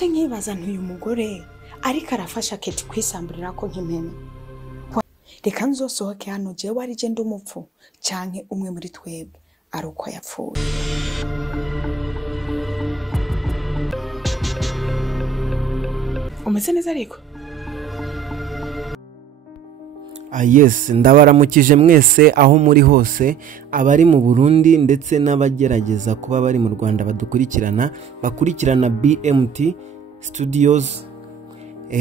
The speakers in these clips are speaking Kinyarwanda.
naje nkibaza ntuyu mugore ariko arafasha Keti kwisamburira ko nk'impene. Reka nzosohoke hano jewe ari je ndumupfu canke umwe muri twebwe ari uko yapfuye. Umeze neza ariko? Yes, ndabaramukije mwese aho muri hose, abari mu Burundi ndetse n'abagerageza kuba bari mu Rwanda bakurikirana BMT Studios,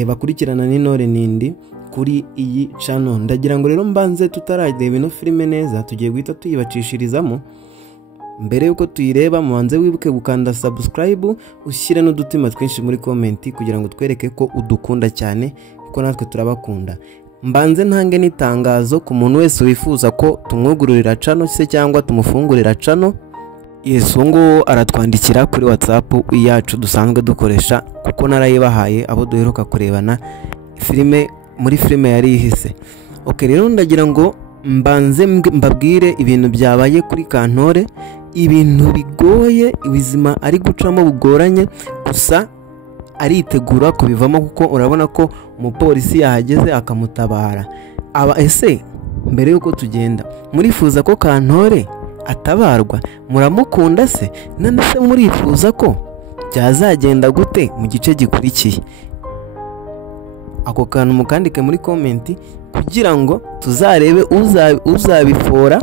bakurikirana n'Intore Nindi kuri iyi channel. Ndagira ngo rero mbanze tutarareba ino filime neza, tugiye guhita tuyibacishirizamo. Mbere yuko tuyireba mubanze wibuke gukanda subscribe, ushyire n'udutima twinshi muri comment kugira ngo twereke ko udukunda cyane kuko natwe turabakunda. Mbanze ntange n'itangazo ku muntu wese wifuza ko tumwugururira channel se cyangwa tumufungurira channel. Yesu ngo aratwandikira kuri WhatsApp yacu dusanzwe dukoresha kuko narayibahaye abo duheruka kurebana filime muri filime yari ihise. Okay, rero ndagira ngo mbanze mbabwire ibintu byabaye kuri Kantore, ibintu bigoye, ubuzima ari gucamo bugoranye, gusa aritegura kubivamo kuko urabona ko umupolisi yahageze akamutabara. Ese mbere yuko tugenda, murifuza ko Kantore atabarwa? Muramukunda se? None se murifuza ko byazagenda gute mu gice gikurikiye? Ako kantu mukandike muri comment kugira ngo tuzarebe uzabifora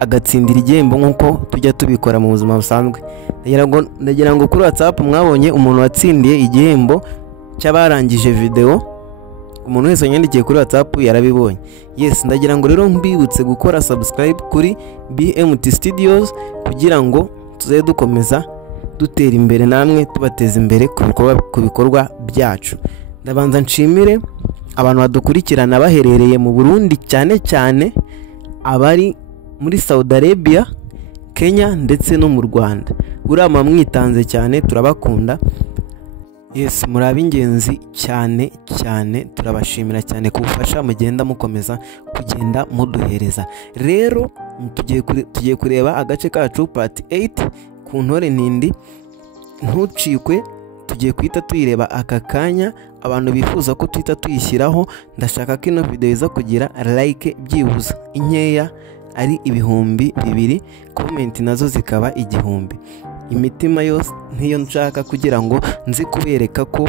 agatsindira igihembo nkuko tujya tubikora mu buzima busanzwe. Ndagira ngo kuri WhatsApp mwabonye umuntu watsindiye igihembo cy'abarangije video. Umuntu wese yandikiye kuri WhatsApp yarabibonye. Yes, ndagira ngo rero mbibutse gukora subscribe kuri BMT Studios kugira ngo tuze dukomeza dutera imbere namwe tubateza imbere ku bikorwa byacu. Ndabanza nshimire abantu badukurikirana baherereye mu Burundi, cyane cyane abari muri Saudi Arabia, Kenya ndetse no mu Rwanda. Urama mwitanze cyane, turabakunda. Yes, muri ingenzi cyane cyane, turabashimira cyane kubufasha mugenda mukomeza kugenda muduhereza. Rero tugiye kureba agace kacu part 8 ku Ntore Nindi. Ntucikwe, tugiye kwita tuyireba aka kanya. Abantu bifuza ko twita tuyishyiraho, ndashaka ko ino video iza kugira like byibuze inkeya ari 2,000, comment nazo zikaba 1,000. Imitima yose ntiyo nshaka kugira ngo nzi kubereka ko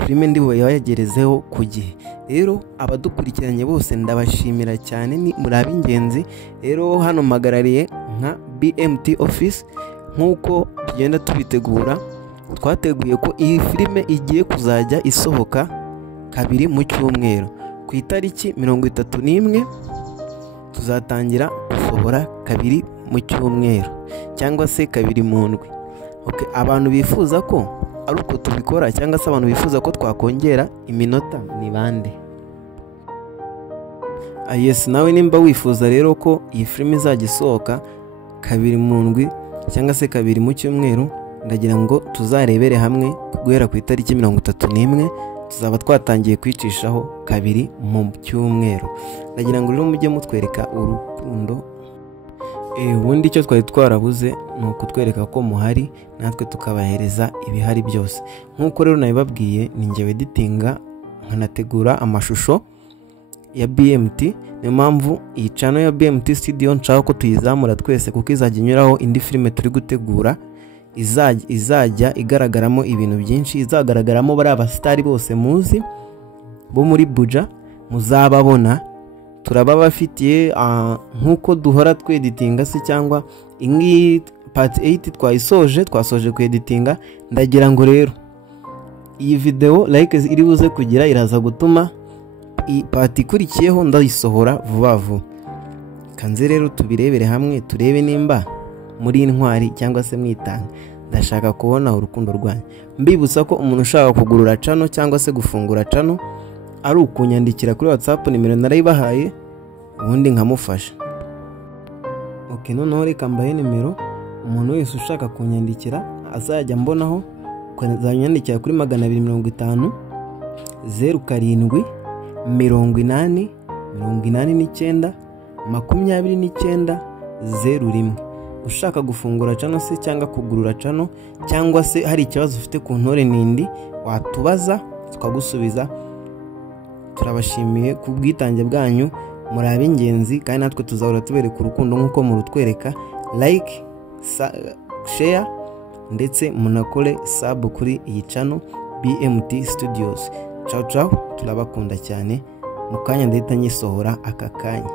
filime ndi buyagerezeho ku gihe. Rero abadukurikiranye bose ndabashimira cyane, ni muri ingenzi. Rero hano magarariye nka BMT office, nkuko tugenda tubitegura. Twateguye ko iyi filime igiye kuzajya isohoka kabiri mu cyumweru. Ku itariki 31 tuzatangira gusohora kabiri mu cyumweru cyangwa se kabiri mu ndwi. Okay, abantu bifuza ko ari uko tubikora cyangwa se abantu bifuza ko twakongera iminota ni bande? Yes, nawe nimba wifuza rero ko iyi filime izajya isohoka kabiri mu ndwi cyangwa se kabiri mu cyumweru, ndagira ngo tuzarebere hamwe guhera ku itariki 31 tuzaba twatangiye kwicishaho kabiri mu cyumweru. Ndagira ngo rero mujye mutwereka urukundo. Ubundi icyo twari twarabuze ni ukutwereka ko muhari, natwe tukabahereza ibihari byose. Nkuko rero nabibabwiye, ni njyewe editinga nkanategura amashusho ya BMT. Niyo mpamvu iyi channel ya BMT Studio nshaka ko tuyizamura twese kuko izajya inyuraho indi filime turi gutegura, izajya igaragaramo ibintu byinshi, izagaragaramo bari abasitari bose muzi bo muri Buja muzababona. Turababafitiye nkuko duhora tweditinga se, cyangwa ingi part 8 twasoje kweditinga. Ndagira ngo rero iyi video like iri buze kugira iraza gutuma part ikurikiyeho ndayisohora vuba vuba. Kanze rero tubirebere hamwe, turebe nimba muri intwari cyangwa se mwitanga. Ndashaka kubona urukundo rwanyu. Mbibutsa ko umuntu ushaka kugurura channel cyangwa se gufungura channel ari ukunyandikira kuri WhatsApp, nimero narayibahaye ubundi nkamufasha. Okay, noneho reka mbahe nimero. Umuntu wese ushaka kunyandikira azajya mbonaho, kuzanyandikira kuri 250 07 80 89 29 01. ushaka gufungura channel se cyangwa kugurura channel, cyangwa se hari ikibazo ufite ku Ntore Nindi watubaza tukagusubiza. Turabashimiye ku bwitange bwanyu, muri ab'ingenzi kandi natwe tuzahora tubereka urukundo nk'uko murutwereka. Like, share ndetse munakore sub kuri iyi channel BMT Studios. Ciao ciao, turabakunda cyane. Mukanya ndahita nyisohora aka kanya.